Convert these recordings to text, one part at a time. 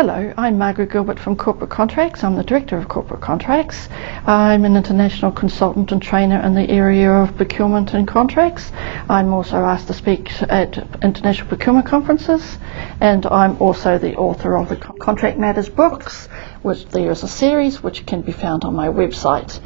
Hello, I'm Margaret Gilbert from Corporate Contracts. I'm the Director of Corporate Contracts. I'm an international consultant and trainer in the area of procurement and contracts. I'm also asked to speak at international procurement conferences, and I'm also the author of the Contract Matters books, which there is a series which can be found on my website.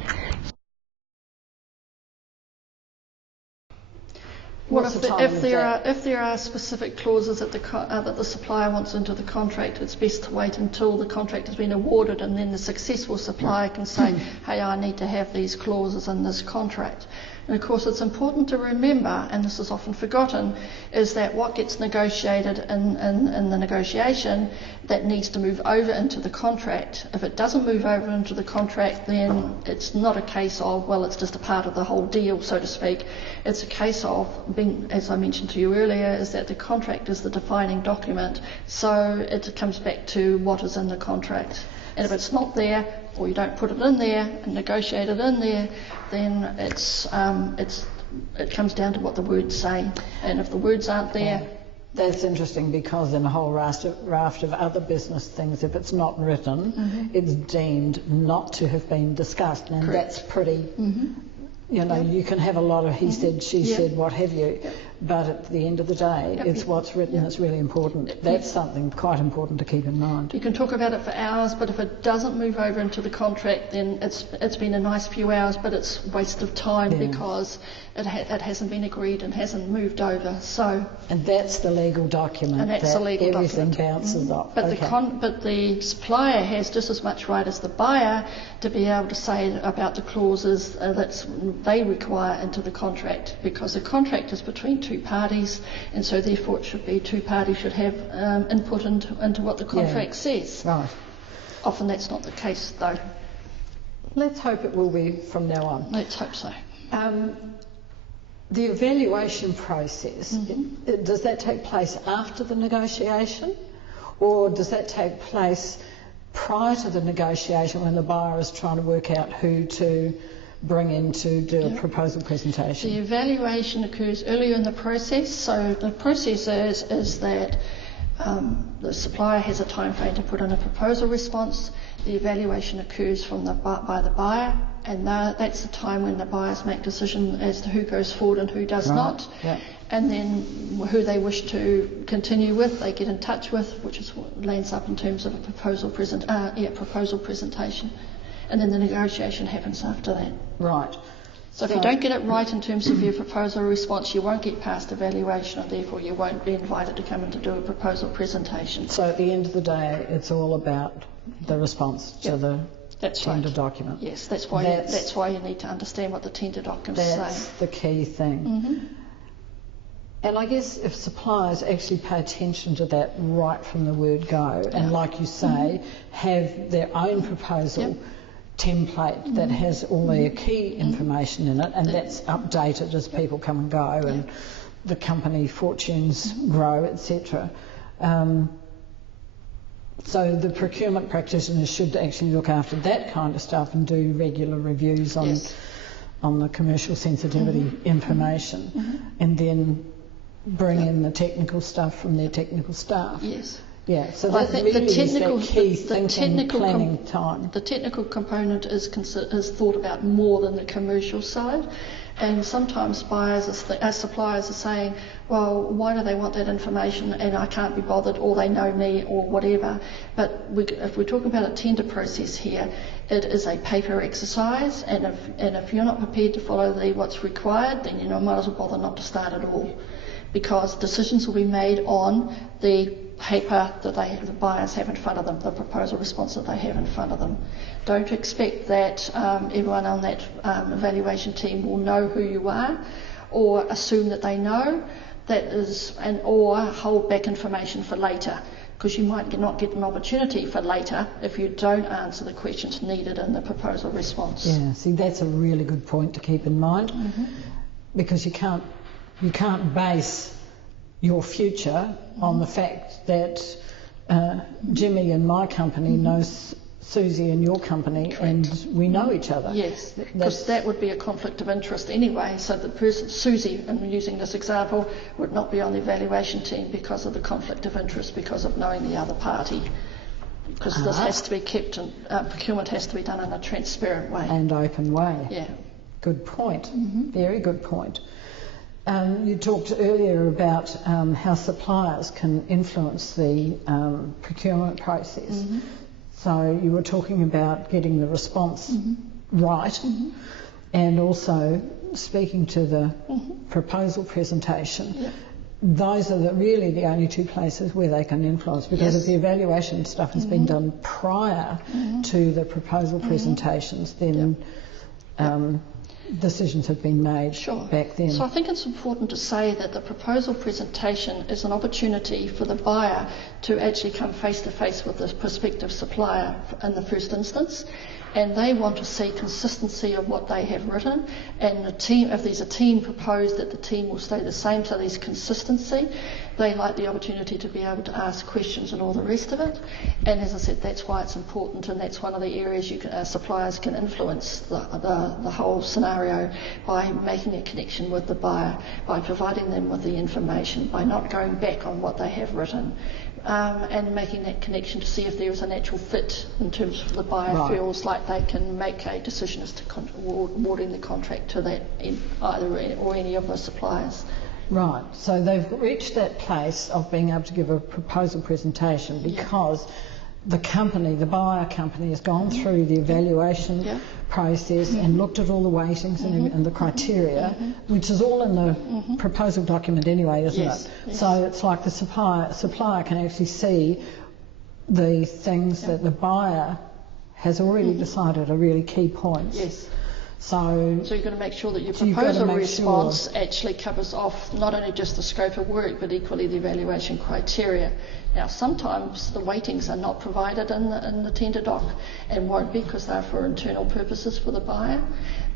If there are specific clauses that the supplier wants into the contract, it's best to wait until the contract has been awarded, and then the successful supplier can say, hey, I need to have these clauses in this contract. And of course it's important to remember, and this is often forgotten, is that what gets negotiated in the negotiation, that needs to move over into the contract. If it doesn't move over into the contract, then it's not a case of, well, it's just a part of the whole deal, so to speak. It's a case of being, as I mentioned to you earlier, is that the contract is the defining document, so it comes back to what is in the contract. And if it's not there, or you don't put it in there and negotiate it in there, then it comes down to what the words say. And if the words aren't there... That's interesting, because in a whole raft of other business things, if it's not written, it's deemed not to have been discussed. And that's pretty... You know, you can have a lot of he said, she said, what have you, but at the end of the day, it's what's written that's really important. That's something quite important to keep in mind. You can talk about it for hours, but if it doesn't move over into the contract, then it's been a nice few hours, but it's a waste of time because it hasn't been agreed and hasn't moved over. So, and that's the legal document. And that's the legal everything document. Bounces off. But but the supplier has just as much right as the buyer to be able to say about the clauses that they require into the contract, because the contract is between two parties, and so therefore it should be two parties should have input into what the contract says. Right. Often that's not the case, though. Let's hope it will be from now on. Let's hope so. The evaluation process, does that take place after the negotiation, or does that take place prior to the negotiation when the buyer is trying to work out who to bring in to do a proposal presentation? The evaluation occurs earlier in the process. So the process is that the supplier has a time frame to put in a proposal response. The evaluation occurs by the buyer, and that's the time when the buyers make decision as to who goes forward and who does not. Yeah. And then who they wish to continue with, they get in touch with, which is what lands up in terms of a proposal presentation. And then the negotiation happens after that. Right. So if you don't get it right in terms of your proposal response, you won't get past evaluation, and therefore you won't be invited to come in to do a proposal presentation. So at the end of the day, it's all about the response to the tender document. Yes, that's why you need to understand what the tender documents say. That's the key thing. And I guess if suppliers actually pay attention to that right from the word go, and like you say, have their own proposal template that has all their key information in it, and that's updated as people come and go and the company fortunes grow, etc. So the procurement practitioners should actually look after that kind of stuff and do regular reviews on the commercial sensitivity information, and then bring in the technical stuff from their technical staff. Yes. Yeah, so that really is that key thinking, planning time. The technical component is thought about more than the commercial side, and sometimes suppliers are saying, well, why do they want that information, and I can't be bothered, or they know me, or whatever. But if we're talking about a tender process here, it is a paper exercise, and if you're not prepared to follow what's required, then you might as well bother not to start at all, because decisions will be made on the paper that the buyers have in front of them, the proposal response that they have in front of them. Don't expect that everyone on that evaluation team will know who you are, or assume that they know, or hold back information for later, because you might not get an opportunity for later if you don't answer the questions needed in the proposal response. Yeah, see, that's a really good point to keep in mind, because you can't base your future on the fact that Jimmy in my company knows Susie in your company, and we know each other. Yes, because that would be a conflict of interest anyway. So the person, Susie, I'm using this example, would not be on the evaluation team because of the conflict of interest, because of knowing the other party. because this has to be kept, procurement has to be done in a transparent way. And open way. Yeah. Good point. Very good point. You talked earlier about how suppliers can influence the procurement process. So you were talking about getting the response right, and also speaking to the proposal presentation. Yeah. Those are really the only two places where they can influence, because if the evaluation stuff has been done prior to the proposal presentations, then decisions have been made back then. So I think it's important to say that the proposal presentation is an opportunity for the buyer to actually come face to face with the prospective supplier in the first instance, and they want to see consistency of what they have written, and the team, if there's a team proposed, that the team will stay the same, so there's consistency. They like the opportunity to be able to ask questions and all the rest of it, and as I said, that's why it's important, and that's one of the areas you can, suppliers can influence the whole scenario by making a connection with the buyer, by providing them with the information, by not going back on what they have written, and making that connection to see if there is a natural fit in terms of the buyer feels like they can make a decision as to awarding the contract to that either or any of the suppliers. Right, so they've reached that place of being able to give a proposal presentation because the company, the buyer company, has gone through the evaluation process and looked at all the weightings and the criteria, which is all in the proposal document anyway, isn't it? Yes. So it's like the supplier can actually see the things that the buyer has already decided are really key points. Yes. So you've got to make sure that your proposal response actually covers off not only just the scope of work, but equally the evaluation criteria. Now, sometimes the weightings are not provided in the tender doc, and won't be because they're for internal purposes for the buyer,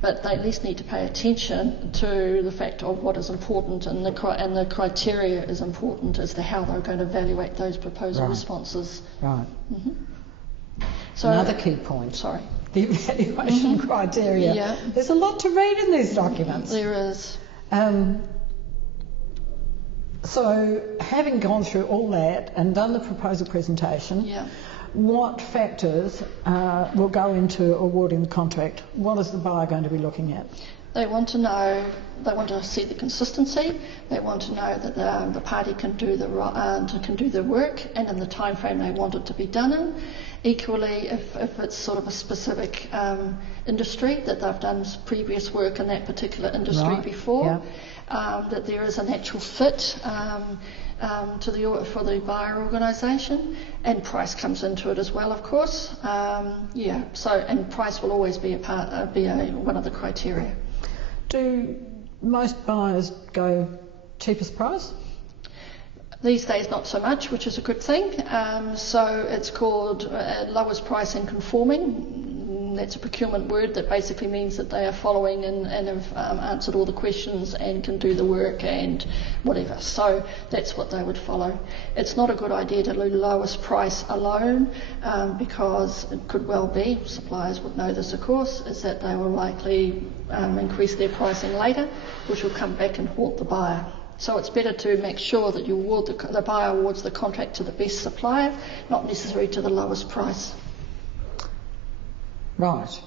but they at least need to pay attention to the fact of what is important, and the criteria is important as to how they're going to evaluate those proposal responses. Right. So another key point. Sorry. The evaluation criteria. Yeah. There's a lot to read in these documents. There is. So having gone through all that and done the proposal presentation, what factors will go into awarding the contract? What is the buyer going to be looking at? They want to know, they want to see the consistency, they want to know that the party can do the work and in the time frame they want it to be done in. Equally, if it's sort of a specific industry, that they've done previous work in that particular industry before, that there is a natural fit for the buyer organisation, and price comes into it as well, of course. So, and price will always be one of the criteria. Do most buyers go cheapest price? These days not so much, which is a good thing. So it's called lowest price and conforming. That's a procurement word that basically means that they are following and have answered all the questions and can do the work and whatever. So that's what they would follow. It's not a good idea to do lowest price alone, because it could well be, suppliers would know this of course, is that they will likely increase their pricing later, which will come back and haunt the buyer. So it's better to make sure that you award the buyer awards the contract to the best supplier, not necessarily to the lowest price. Right.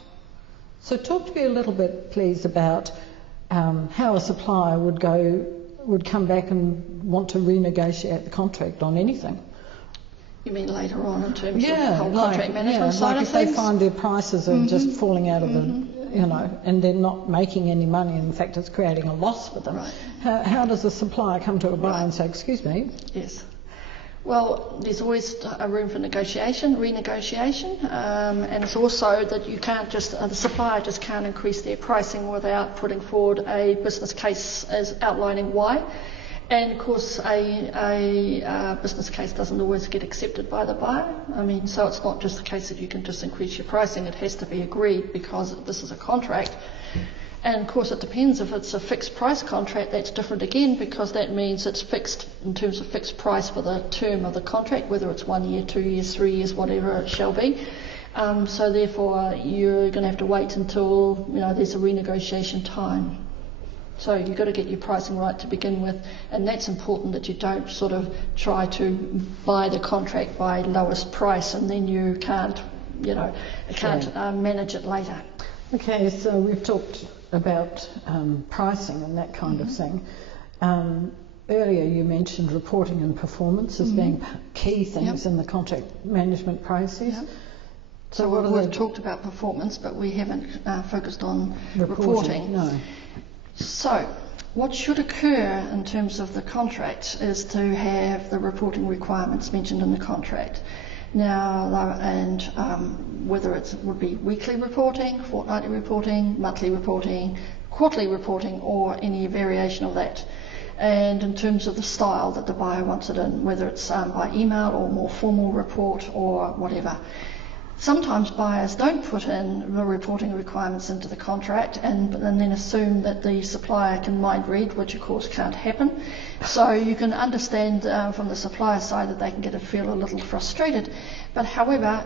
So talk to me a little bit, please, about how a supplier would come back and want to renegotiate the contract on anything. You mean later on in terms of the whole contract management side of things? Like if they find their prices are just falling out of and they're not making any money, in fact it's creating a loss for them. Right. How does a supplier come to a buyer and say, excuse me? Yes. Well, there's always a room for renegotiation, and it's also that you can't the supplier just can't increase their pricing without putting forward a business case as outlining why. And of course, a business case doesn't always get accepted by the buyer. I mean, so it's not just the case that you can just increase your pricing. It has to be agreed because this is a contract. And of course, it depends. If it's a fixed price contract, that's different again, because that means it's fixed in terms of fixed price for the term of the contract, whether it's 1 year, 2 years, 3 years, whatever it shall be. So therefore, you're going to have to wait until there's a renegotiation time. So you've got to get your pricing right to begin with, and that's important, that you don't sort of try to buy the contract by lowest price and then you can't manage it later. Okay, so we've talked about pricing and that kind of thing. Earlier you mentioned reporting and performance as being key things in the contract management process. Yep. So we've talked about performance, but we haven't focused on reporting. No. So what should occur in terms of the contract is to have the reporting requirements mentioned in the contract. Now, and whether it would be weekly reporting, fortnightly reporting, monthly reporting, quarterly reporting, or any variation of that. And in terms of the style that the buyer wants it in, whether it's by email or more formal report or whatever. Sometimes buyers don't put in the reporting requirements into the contract and then assume that the supplier can mind read, which of course can't happen. So you can understand from the supplier side that they can feel a little frustrated. But however,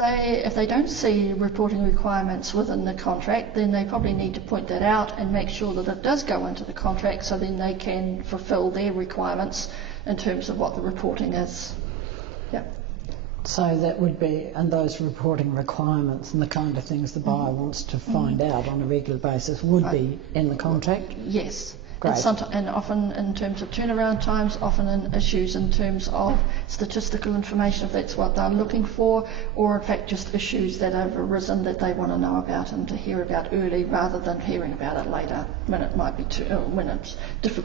if they don't see reporting requirements within the contract, then they probably need to point that out and make sure that it does go into the contract, so then they can fulfil their requirements in terms of what the reporting is. Yep. So that would be, and those reporting requirements and the kind of things the buyer wants to find out on a regular basis would be in the contract? Yes. Great. And often in terms of turnaround times, often in issues in terms of statistical information, if that's what they're looking for, or in fact just issues that have arisen that they want to know about and to hear about early rather than hearing about it later, when it might be when it's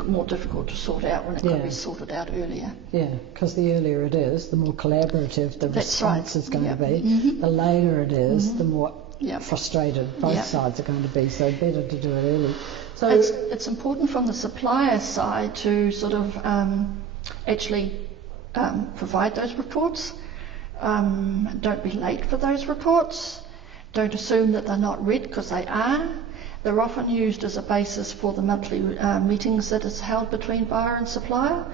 more difficult to sort out, when it could be sorted out earlier. Yeah, because the earlier it is, the more collaborative the response is going to be. The later it is, the more frustrated both sides are going to be, so better to do it early. So it's important from the supplier side to sort of actually provide those reports. Don't be late for those reports. Don't assume that they're not read, because they are. They're often used as a basis for the monthly meetings that is held between buyer and supplier.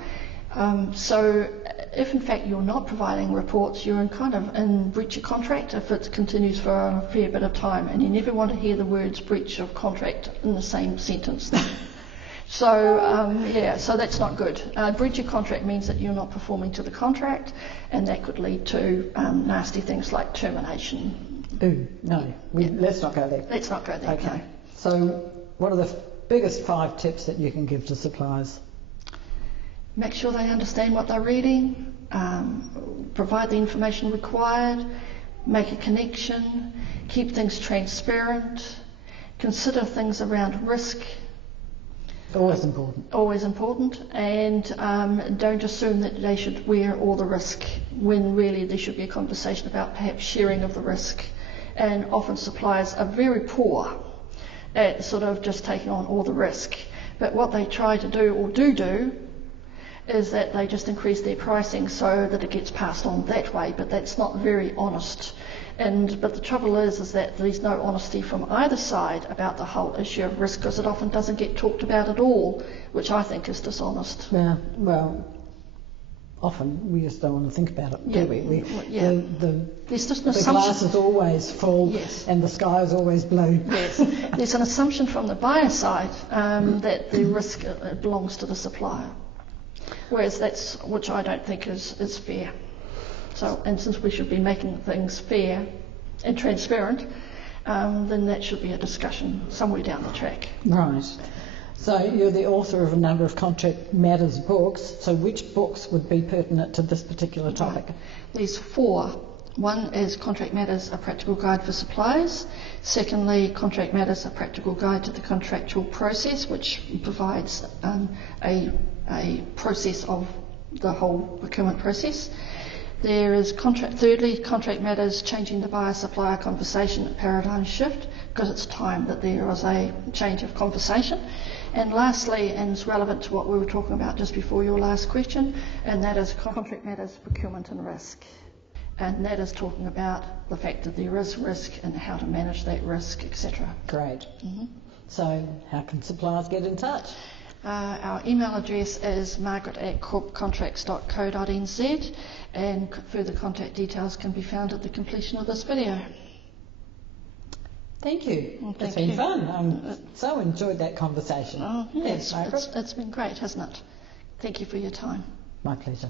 So if in fact you're not providing reports, you're in breach of contract if it continues for a fair bit of time, and you never want to hear the words breach of contract in the same sentence. So so that's not good. Breach of contract means that you're not performing to the contract, and that could lead to nasty things like termination. Ooh, no, let's not go there. Let's not go there. Okay. No. So what are the biggest 5 tips that you can give to suppliers? Make sure they understand what they're reading, provide the information required, make a connection, keep things transparent, consider things around risk. Always important. Always important, and don't assume that they should wear all the risk, when really there should be a conversation about perhaps sharing of the risk. And often suppliers are very poor at sort of just taking on all the risk. But what they try to do, or do, is that they just increase their pricing so that it gets passed on that way, but that's not very honest. But the trouble is that there's no honesty from either side about the whole issue of risk, because it often doesn't get talked about at all, which I think is dishonest. Yeah, well, often we just don't want to think about it, do we? There's just an the assumption. Glass is always full, and the sky is always blue. Yes, there's an assumption from the buyer side that the risk belongs to the supplier. Whereas which I don't think is fair. So, and since we should be making things fair and transparent, then that should be a discussion somewhere down the track. Right. So you're the author of a number of contract matters books. So which books would be pertinent to this particular topic? There's 4. One is Contract Matters, a Practical Guide for Suppliers. Secondly, Contract Matters, a Practical Guide to the Contractual Process, which provides a process of the whole procurement process. There is thirdly, Contract Matters, Changing the Buyer-Supplier Conversation Paradigm Shift, because it's time that there is a change of conversation. And lastly, and it's relevant to what we were talking about just before your last question, and that is Contract Matters, Procurement and Risk. And that is talking about the fact that there is risk and how to manage that risk, etc. Great. So how can suppliers get in touch? Our email address is margaret@corpcontracts.co.nz, and further contact details can be found at the completion of this video. Thank you. Well, It's thank been you. fun. So enjoyed that conversation. Oh, yes, Thanks, Margaret. it's been great, hasn't it? Thank you for your time. My pleasure.